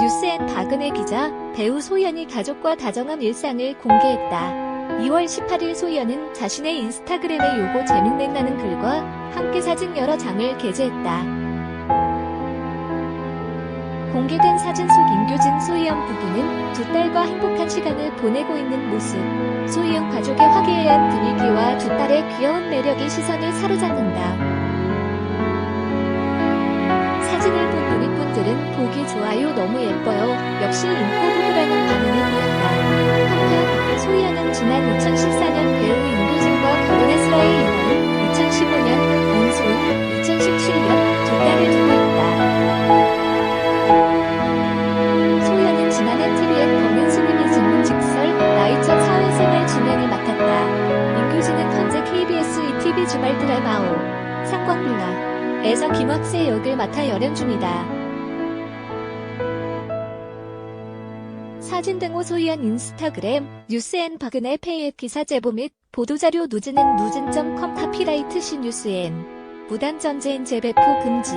뉴스엔 박은혜 기자, 배우 소연이 가족과 다정한 일상을 공개했다. 2월 18일 소연은 자신의 인스타그램에 요거 재밌네라는 글과 함께 사진 여러 장을 게재했다. 공개된 사진 속 임교진 소희영 부부는 두 딸과 행복한 시간을 보내고 있는 모습. 소희영 가족의 화기애애한 분위기와 두 딸의 귀여운 매력이 시선을 사로잡는다. 누리꾼들은 보기 좋아요 너무 예뻐요. 역시 인고 부부라는 반응을 보였다. 한편 소희영은 지난 2014년 배우 임교진과 결혼했으라의 이후 2015년 윤소은, 2017년 두 딸을 두고 있다. 소연은 지난해 TVN 범인 스님이 질문 직설 나이 첫 사회생활 진행을 맡았다. 임교진은 현재 KBS ETV 주말 드라마 5 상광블라에서 김학세 역을 맡아 열연 중이다. 사진 등 호 소유한 인스타그램 뉴스엔 박은혜 페이의 기사 제보 및 보도자료 누진은 누진.com 카피라이트 시 뉴스엔 무단 전재인 재배포 금지